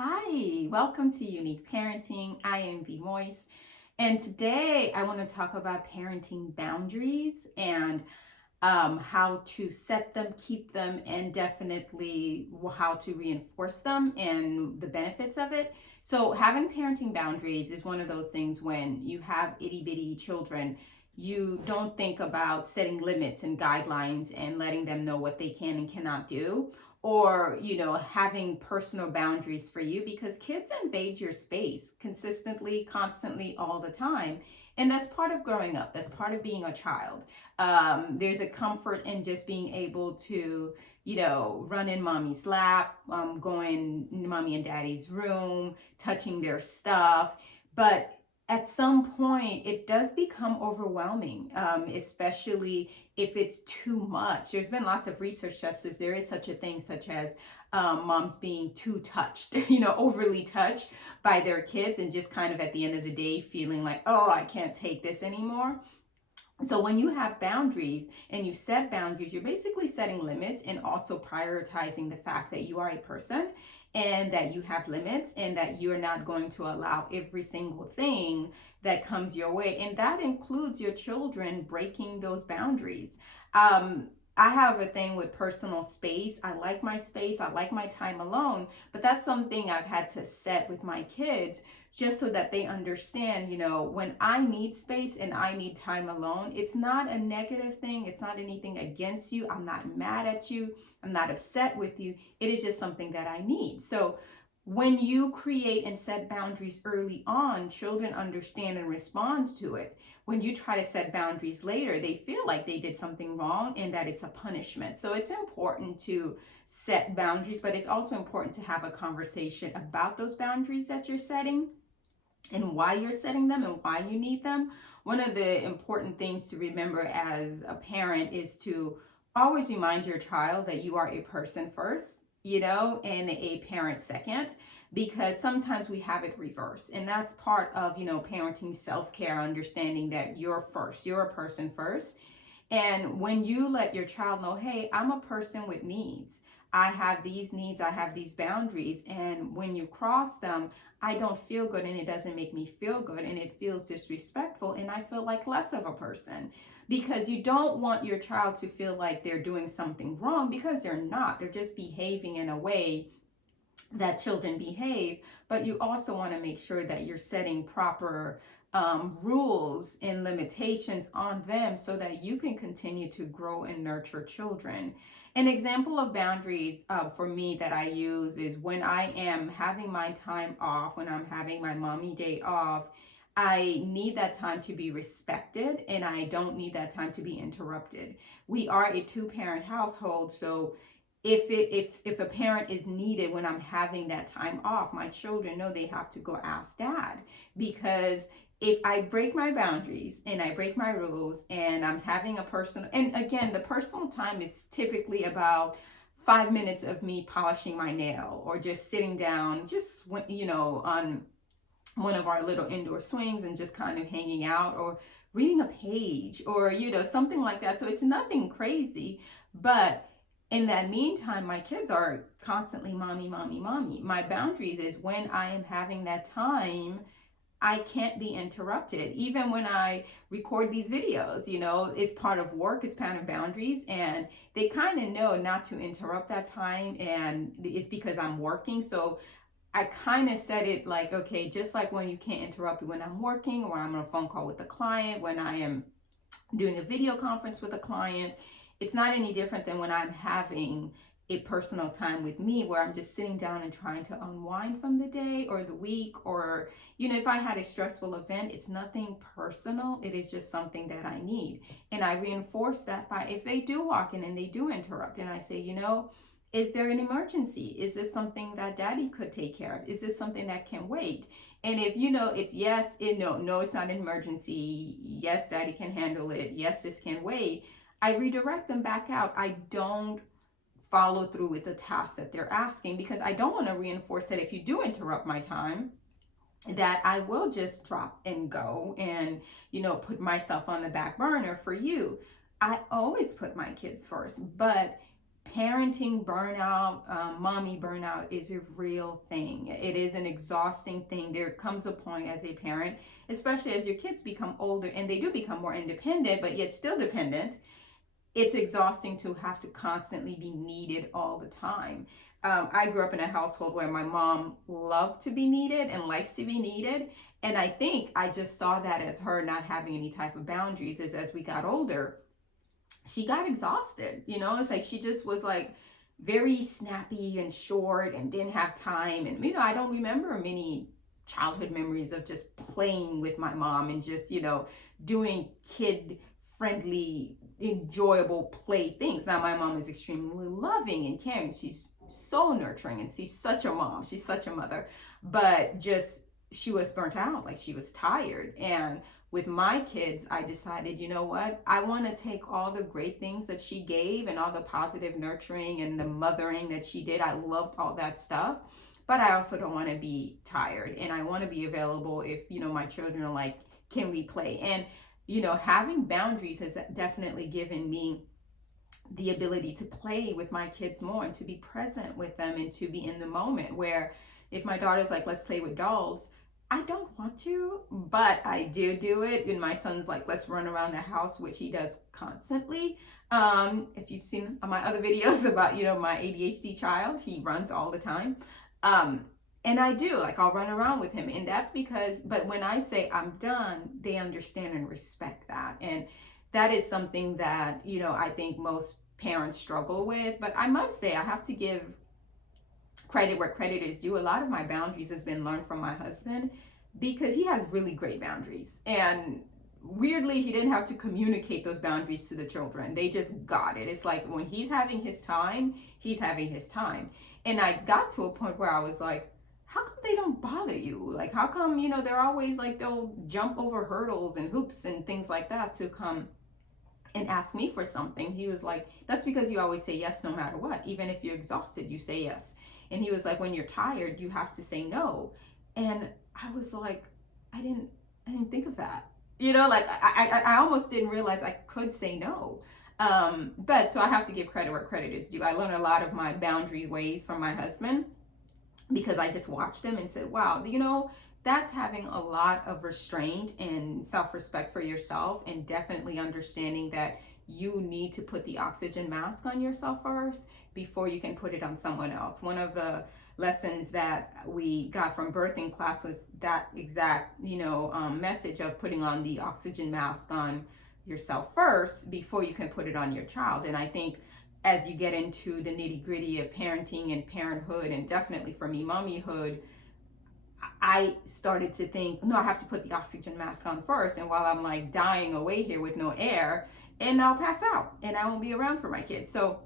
Hi, welcome to Unique Parenting. I am B Moise, and today I want to talk about parenting boundaries and how to set them, keep them, and definitely how to reinforce them and the benefits of it. So, having parenting boundaries is one of those things when you have itty bitty children. You don't think about setting limits and guidelines and letting them know what they can and cannot do, or having personal boundaries for you, because kids invade your space consistently, constantly, all the time. And that's part of growing up, that's part of being a child. There's a comfort in just being able to, run in mommy's lap, go in mommy and daddy's room, touching their stuff. But at some point, it does become overwhelming, especially if it's too much. There's been lots of research that says there is such a thing, such as moms being too touched, overly touched by their kids, and just kind of at the end of the day feeling like, oh, I can't take this anymore. So when you have boundaries and you set boundaries, you're basically setting limits and also prioritizing the fact that you are a person and that you have limits and that you're not going to allow every single thing that comes your way. And that includes your children breaking those boundaries. I have a thing with personal space. I like my space. I like my time alone. But that's something I've had to set with my kids just so that they understand, when I need space and I need time alone, it's not a negative thing. It's not anything against you. I'm not mad at you. I'm not upset with you. It is just something that I need. So when you create and set boundaries early on, children understand and respond to it. When you try to set boundaries later, they feel like they did something wrong and that it's a punishment. So it's important to set boundaries, but it's also important to have a conversation about those boundaries that you're setting and why you're setting them and why you need them. One of the important things to remember as a parent is to always remind your child that you are a person first, and a parent second, because sometimes we have it reversed. And that's part of, parenting self-care, understanding that you're first, you're a person first. And when you let your child know, hey, I'm a person with needs. I have these needs, I have these boundaries. And when you cross them, I don't feel good and it doesn't make me feel good and it feels disrespectful and I feel like less of a person. Because you don't want your child to feel like they're doing something wrong, because they're not. They're just behaving in a way that children behave, but you also want to make sure that you're setting proper rules and limitations on them so that you can continue to grow and nurture children. An example of boundaries for me that I use is when I am having my time off, when I'm having my mommy day off. I need that time to be respected and I don't need that time to be interrupted. We are a two-parent household, so if a parent is needed when I'm having that time off, my children know they have to go ask dad. Because if I break my boundaries and I break my rules and I'm having a personal, and again, the personal time, it's typically about 5 minutes of me polishing my nail or just sitting down, just on one of our little indoor swings and just kind of hanging out, or reading a page, or something like that. So it's nothing crazy, but in that meantime, my kids are constantly mommy, mommy, mommy. My boundaries is when I am having that time, I can't be interrupted. Even when I record these videos, it's part of work, it's part of boundaries, and they kind of know not to interrupt that time, and it's because I'm working. So I kind of said it like, okay, just like when you can't interrupt me when I'm working or I'm on a phone call with a client, when I am doing a video conference with a client, it's not any different than when I'm having a personal time with me where I'm just sitting down and trying to unwind from the day or the week, or if I had a stressful event, it's nothing personal, it is just something that I need. And I reinforce that by, if they do walk in and they do interrupt, and I say, is there an emergency? Is this something that daddy could take care of? Is this something that can wait? And if it's yes and no, no, it's not an emergency. Yes, daddy can handle it. Yes, this can wait. I redirect them back out. I don't follow through with the task that they're asking, because I don't want to reinforce that if you do interrupt my time, that I will just drop and go and, put myself on the back burner for you. I always put my kids first, but parenting burnout, mommy burnout is a real thing. It is an exhausting thing. There comes a point as a parent, especially as your kids become older and they do become more independent, but yet still dependent. It's exhausting to have to constantly be needed all the time. I grew up in a household where my mom loved to be needed and likes to be needed. And I think I just saw that as her not having any type of boundaries as we got older, she got exhausted. It's like she just was like very snappy and short and didn't have time. And I don't remember many childhood memories of just playing with my mom and just doing kid friendly enjoyable play things. Now my mom is extremely loving and caring. She's so nurturing and she's such a mom, she's such a mother, but just she was burnt out, like she was tired. And with my kids, I decided, you know what? I want to take all the great things that she gave and all the positive nurturing and the mothering that she did. I loved all that stuff, but I also don't want to be tired. And I want to be available if, my children are like, can we play? And, having boundaries has definitely given me the ability to play with my kids more and to be present with them and to be in the moment. Where if my daughter's like, let's play with dolls, I don't want to, but I do it. And my son's like, let's run around the house, which he does constantly. If you've seen my other videos about, my ADHD child, he runs all the time. And I do, like, I'll run around with him. And that's because, but when I say I'm done, they understand and respect that. And that is something that, I think most parents struggle with. But I must say, I have to give credit where credit is due. A lot of my boundaries has been learned from my husband because he has really great boundaries. And weirdly, he didn't have to communicate those boundaries to the children. They just got it. It's like when he's having his time, he's having his time. And I got to a point where I was like, how come they don't bother you? Like, how come, they're always like, they'll jump over hurdles and hoops and things like that to come and ask me for something. He was like, that's because you always say yes no matter what. Even if you're exhausted, you say yes. And he was like, when you're tired, you have to say no. And I was like, I didn't think of that. Like I almost didn't realize I could say no. But so I have to give credit where credit is due. I learned a lot of my boundary ways from my husband because I just watched him and said, wow, that's having a lot of restraint and self-respect for yourself, and definitely understanding that you need to put the oxygen mask on yourself first before you can put it on someone else. One of the lessons that we got from birthing class was that exact, message of putting on the oxygen mask on yourself first before you can put it on your child. And I think as you get into the nitty gritty of parenting and parenthood, and definitely for me, mommyhood, I started to think, no, I have to put the oxygen mask on first. And while I'm like dying away here with no air, and I'll pass out and I won't be around for my kids. So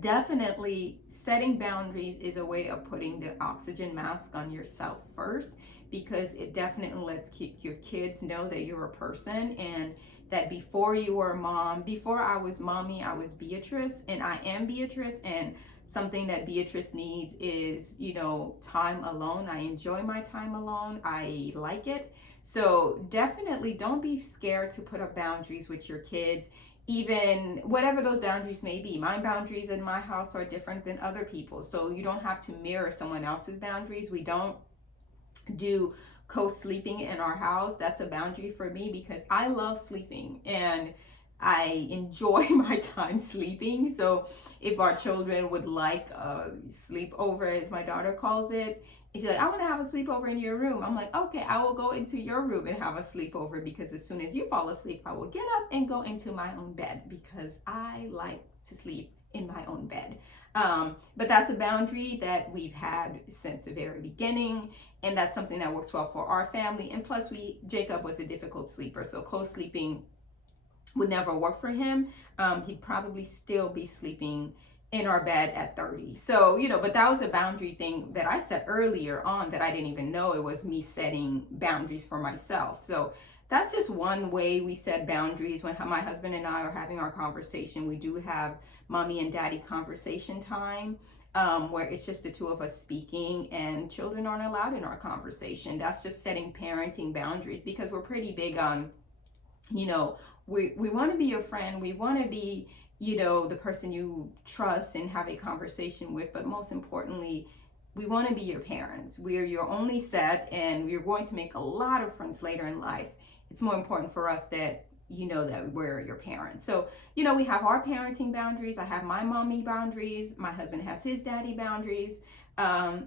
definitely setting boundaries is a way of putting the oxygen mask on yourself first, because it definitely lets your kids know that you're a person, and that before you were a mom, before I was mommy, I was Beatrice, and I am Beatrice. And something that Beatrice needs is, time alone. I enjoy my time alone. I like it. So definitely don't be scared to put up boundaries with your kids, even whatever those boundaries may be. My boundaries in my house are different than other people's. So you don't have to mirror someone else's boundaries. We don't do co-sleeping in our house. That's a boundary for me because I love sleeping and I enjoy my time sleeping. So if our children would like a sleepover, as my daughter calls it, she's like, I want to have a sleepover in your room. I'm like, okay, I will go into your room and have a sleepover, because as soon as you fall asleep, I will get up and go into my own bed because I like to sleep in my own bed. But that's a boundary that we've had since the very beginning. And that's something that works well for our family. And plus Jacob was a difficult sleeper. So co-sleeping would never work for him. He'd probably still be sleeping in our bed at 30. So, but that was a boundary thing that I set earlier on that I didn't even know it was me setting boundaries for myself. So that's just one way we set boundaries. When my husband and I are having our conversation, we do have mommy and daddy conversation time, where it's just the two of us speaking and children aren't allowed in our conversation. That's just setting parenting boundaries, because we're pretty big on, we want to be your friend. We want to be, the person you trust and have a conversation with. But most importantly, we want to be your parents. We're your only set, and we're going to make a lot of friends later in life. It's more important for us that that we're your parents. So, we have our parenting boundaries. I have my mommy boundaries. My husband has his daddy boundaries.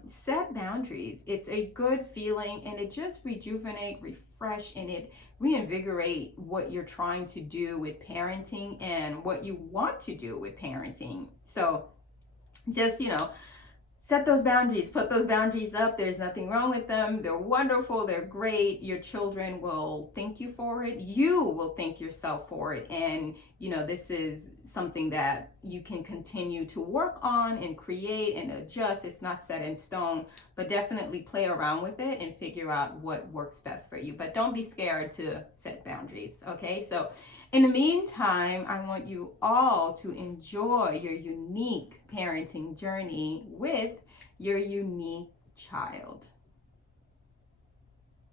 Set boundaries. It's a good feeling, and it just rejuvenate, refresh, and it reinvigorate what you're trying to do with parenting and what you want to do with parenting. So just, set those boundaries, put those boundaries up. There's nothing wrong with them. They're wonderful, they're great. Your children will thank you for it. You will thank yourself for it. And this is something that you can continue to work on and create and adjust. It's not set in stone, but definitely play around with it and figure out what works best for you. But don't be scared to set boundaries. Okay, so in the meantime, I want you all to enjoy your unique parenting journey with your unique child.